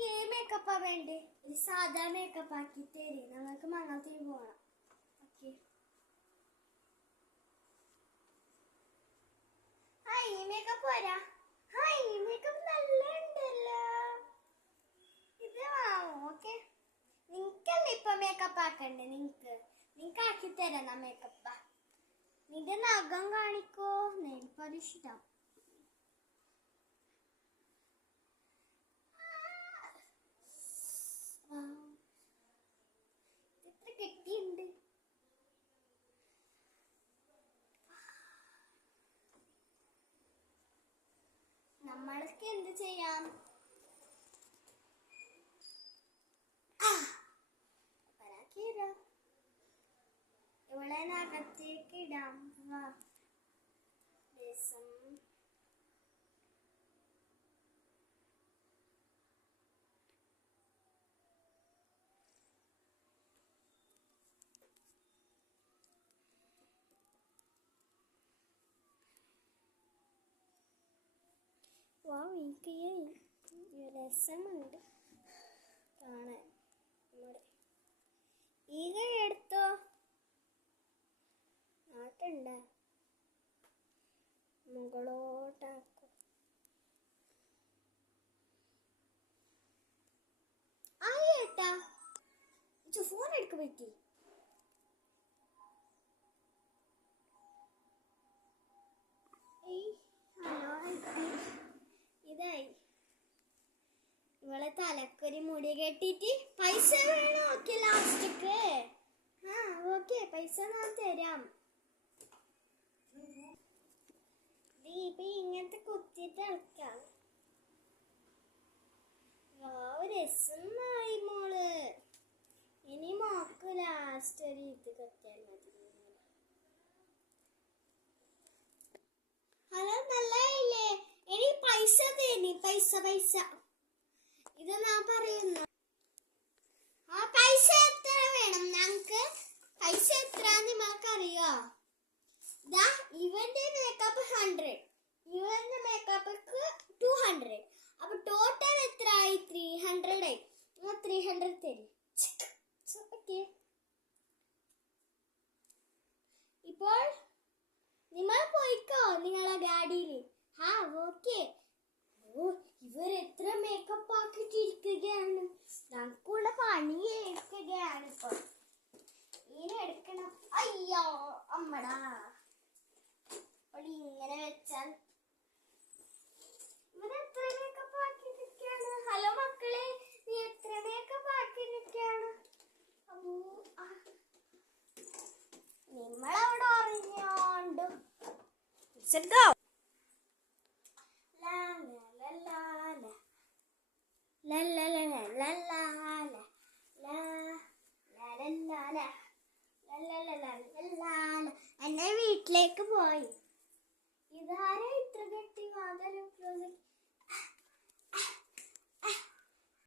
നിങ്ങൾക്ക് ഏ മേക്കപ്പാ വേണ്ടേ? ഒരു സാധാ മേക്കപ്പ് ആക്കി തരും. ഞങ്ങൾക്ക് മംഗളത്തിന് പോകണം. ഓക്കെ. ഈ മേക്കപ്പ് പോരാ. ഈ മേക്കപ്പ് നല്ല ഉണ്ടല്ലോ. ഇത് ഓക്കെ. നിങ്ങൾക്കല്ലേ ഇപ്പൊ മേക്കപ്പ് ആക്കണ്ടേ? നിങ്ങൾക്ക് ആക്കി തരാം മേക്കപ്പ്. നിന്റെ നഖം കാണിക്കോ? നെയിൽ പോളിഷ് ഇടാം. എത്ര കെട്ടിയുണ്ട്. നമ്മൾക്ക് എന്ത് ചെയ്യാം? ഇവിടെ നഖത്തേക്ക് ഇടാം. എനിക്ക് രസമുണ്ട് കാണാൻ. ഈഗ എടുത്തോ. നാട്ടുണ്ട മുകളോട്ടാക്കും. ഏട്ടാ ഫോൺ എടുക്ക പറ്റി. ഇതായി ഇവളെ തലക്കൊരു മുടി കെട്ടിട്ട് പൈസ വേണോ? ഓക്കെ ലാസ്റ്റക്ക്. ഓക്കെ പൈസ ഞാൻ തരാം. ഇപ്പൊ ഇങ്ങനത്തെ കുത്തിട്ട് ഇളക്കാം. രസമായി മോള്. ഇനി മോക്ക് ലാസ്റ്റ് ഒരു ഇത് കത്തിയാൽ മതി. ഹലോ നല്ലേ? ഇനി പൈസ തേനി. പൈസ ഇത് ഞാൻ പറയുന്നു. പൈസ എത്ര വേണം ഞങ്ങക്ക്? പൈസ എത്ര നിങ്ങൾക്കറിയോ? ഇവന്റെ മേക്കപ്പ് 100, ഇവന്റെ മേക്കപ്പ് 200. അപ്പൊ ടോട്ടൽ എത്ര ആയി? 300 ആയി. 300 തരും. ഇപ്പോൾ നിങ്ങൾ പോയിക്കോ നിങ്ങളെ ഗാഡിയിൽ. ഓക്കെ. ഇവർ എത്ര മേക്കപ്പ് ആക്കിട്ടിരിക്കുകയാണ്. ഞങ്ങൾക്കുള്ള പണി എടുക്കുകയാണ് ഇപ്പോൾ. ഇങ്ങനെ എടുക്കണം. അയ്യോ അമ്മടാ. ഇങ്ങനെ വെച്ചാൽ ഇവരെത്ര മേക്കപ്പ് ആക്കിയിരിക്കുകയാണ്. ഹലോ മക്കളെ, നീ എത്ര മേക്കപ്പ് ആക്കിയിരിക്കുകയാണ്? നിങ്ങളവിടെ അറിഞ്ഞോണ്ട് എന്നെ വീട്ടിലേക്ക് പോയി. ഇതാരെ ഇത്ര കെട്ടി വാതലും